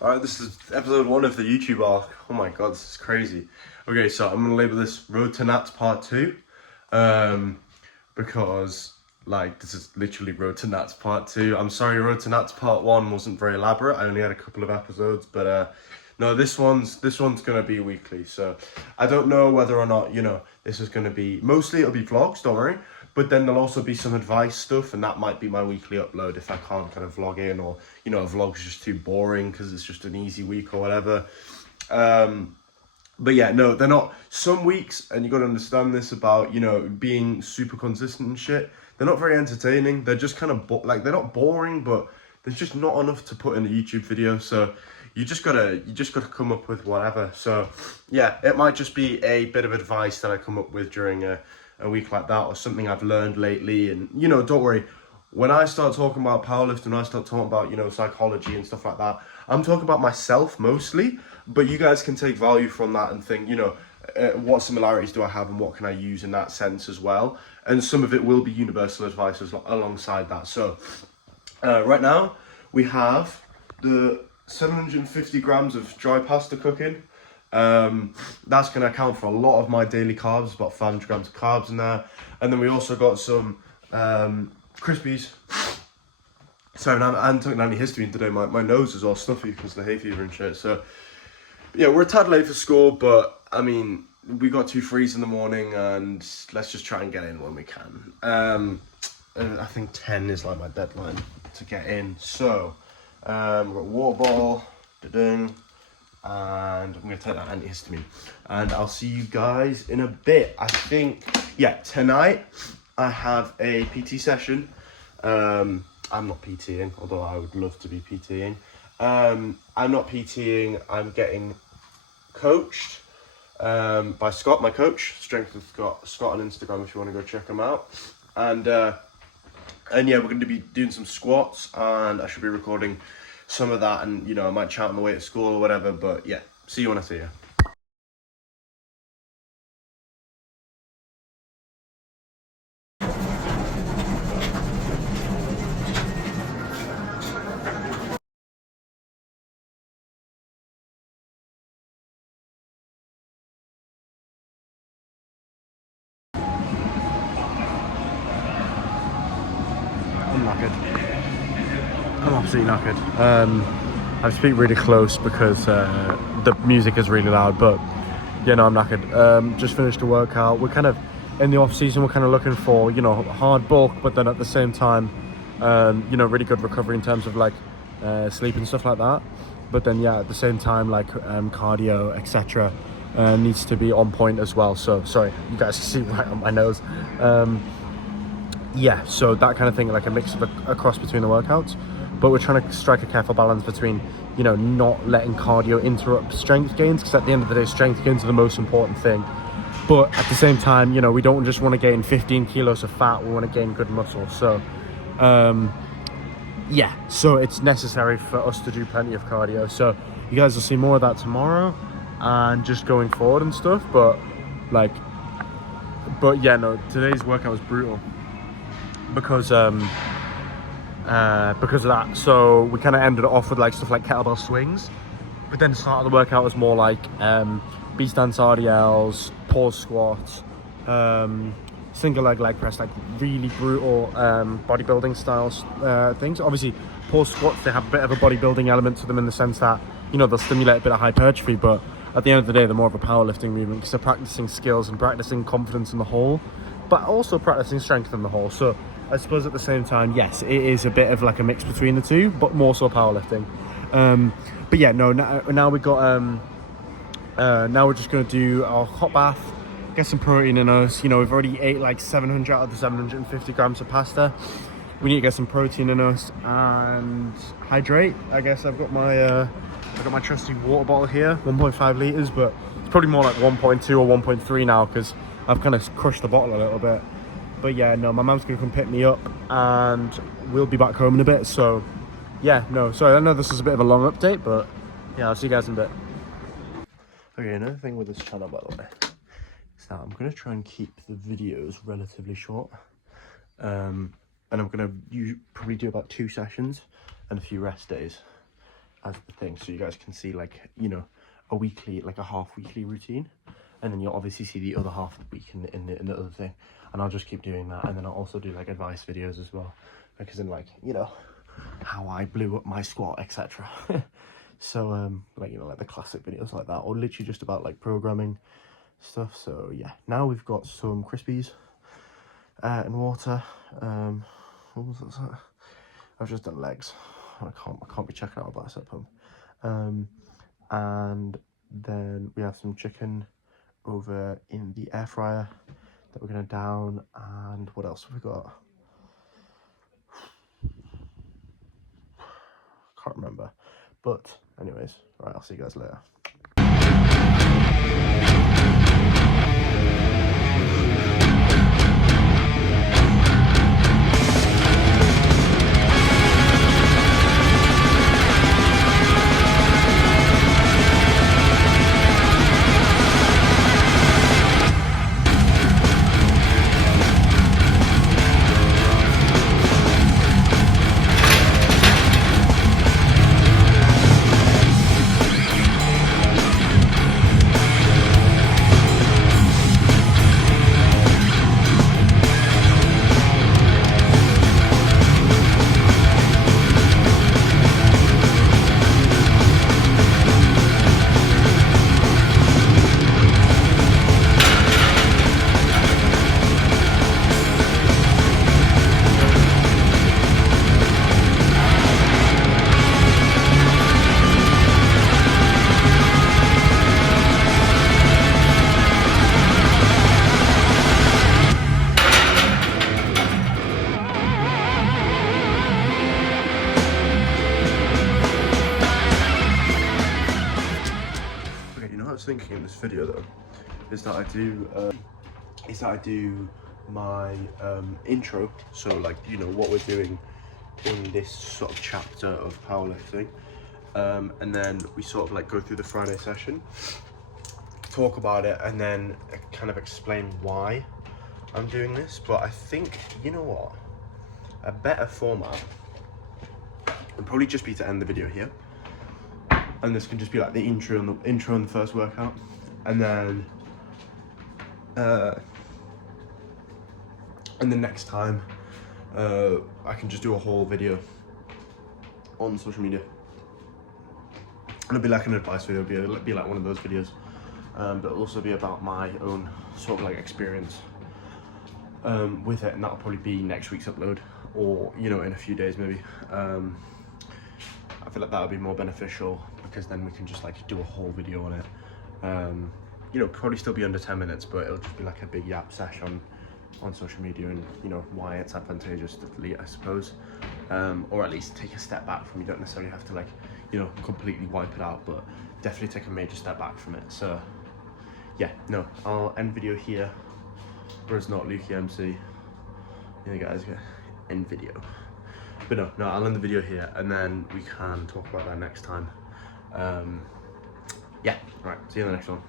Alright, this is episode 1 of the YouTube arc. Oh my god, this is crazy. Okay, so I'm gonna label this Road to Nats Part 2. Because, like, this is literally Road to Nats Part 2. I'm sorry, Road to Nats Part 1 wasn't very elaborate. I only had a couple of episodes, but, no, this one's gonna be weekly. So, I don't know whether or not, this is gonna be... Mostly it'll be vlogs, don't worry. But then there'll also be some advice stuff, and that might be my weekly upload if I can't kind of vlog in, or a vlog's just too boring because it's just an easy week or whatever. But yeah, no, they're not. Some weeks, and you got to understand this about being super consistent and shit. They're not very entertaining. They're just kind of they're not boring, but there's just not enough to put in a YouTube video. So you just gotta come up with whatever. So yeah, it might just be a bit of advice that I come up with during a week like that, or something I've learned lately. And don't worry, when I start talking about powerlifting, when I start talking about psychology and stuff like that, I'm talking about myself mostly, but you guys can take value from that and think what similarities do I have and what can I use in that sense as well. And some of it will be universal advice alongside that. So right now we have the 750 grams of dry pasta cooking. That's going to account for a lot of my daily carbs, about 500 grams of carbs in there. And then we also got some Crispies. Sorry, I haven't taken any histamine today. My nose is all stuffy because of the hay fever and shit. So yeah, we're a tad late for school, but I mean, we got 2 frees in the morning, and let's just try and get in when we can. I think 10 is like my deadline to get in. So we've got a water bottle, and I'm going to take that antihistamine. And I'll see you guys in a bit. I think, yeah, tonight I have a PT session. I'm not PTing, although I would love to be PTing. I'm not PTing, I'm getting coached by Scott, my coach, Strength with Scott on Instagram if you want to go check him out. And yeah, we're going to be doing some squats, and I should be recording some of that, and I might chat on the way to school or whatever, but yeah, see you when I see you. I'm knackered. I'm absolutely knackered. I speak really close because the music is really loud, but yeah, no, I'm knackered. Just finished a workout. We're kind of in the off season. We're kind of looking for hard bulk, but then at the same time, really good recovery in terms of like sleep and stuff like that. But then yeah, at the same time, like cardio, etc. Needs to be on point as well. So sorry, you guys can see right on my nose. Yeah, so that kind of thing, like a mix of a cross between the workouts, but we're trying to strike a careful balance between not letting cardio interrupt strength gains, because at the end of the day, strength gains are the most important thing. But at the same time, we don't just want to gain 15 kilos of fat, we want to gain good muscle. So yeah, so it's necessary for us to do plenty of cardio. So you guys will see more of that tomorrow and just going forward and stuff. But yeah, no, today's workout was brutal because of that. So we kind of ended it off with like stuff like kettlebell swings, but then the start of the workout was more like B stance RDLs, pause squats, single leg press, like really brutal bodybuilding styles things. Obviously pause squats, they have a bit of a bodybuilding element to them in the sense that they'll stimulate a bit of hypertrophy, but at the end of the day they're more of a powerlifting movement because they're practicing skills and practicing confidence in the whole, but also practicing strength in the whole. So I suppose at the same time, yes, it is a bit of like a mix between the two, but more so powerlifting. But yeah, no, now we got now we're just going to do our hot bath, get some protein in us. We've already ate like 700 out of the 750 grams of pasta. We need to get some protein in us and hydrate. I guess I've got my trusty water bottle here, 1.5 liters, but it's probably more like 1.2 or 1.3 now because I've kind of crushed the bottle a little bit. But yeah, no, my mum's gonna come pick me up and we'll be back home in a bit. So yeah, no, sorry, I know this is a bit of a long update, but yeah, I'll see you guys in a bit. Okay, another thing with this channel, by the way, is that I'm gonna try and keep the videos relatively short. And I'm gonna probably do about 2 sessions and a few rest days. as the thing, so you guys can see like, you know, a weekly, like a half weekly routine, and then you'll obviously see the other half of the week in the other thing, and I'll just keep doing that. And then I'll also do like advice videos as well, because in like, you know, how I blew up my squat, etc. So like, you know, like the classic videos like that, or literally just about like programming stuff. So yeah, now we've got some Crispies and water. What was that? I've just done legs. I can't be checking out a bicep pump. And then we have some chicken over in the air fryer that we're gonna down. And what else have we got? Can't remember. But anyways, right, I'll see you guys later. Thinking in this video though is that I do my intro, so like, you know, what we're doing in this sort of chapter of powerlifting, and then we sort of like go through the Friday session, talk about it, and then kind of explain why I'm doing this. But I think, you know what, a better format would probably just be to end the video here. And this can just be like the intro and the first workout, and then next time I can just do a whole video on social media. And it'll be like an advice video, it'll be like one of those videos, but it'll also be about my own sort of like experience with it, and that'll probably be next week's upload, or, you know, in a few days maybe. I feel like that would be more beneficial, because then we can just like do a whole video on it. You know, probably still be under 10 minutes, but it'll just be like a big yap sesh on social media, and, you know, why it's advantageous to delete, I suppose, or at least take a step back from. You don't necessarily have to like, you know, completely wipe it out, but definitely take a major step back from it. So yeah, no, I'll end video here. Whereas not Lukey MC, you know, guys, end video. But no, I'll end the video here, and then we can talk about that next time. Yeah, all right, see you in the next one.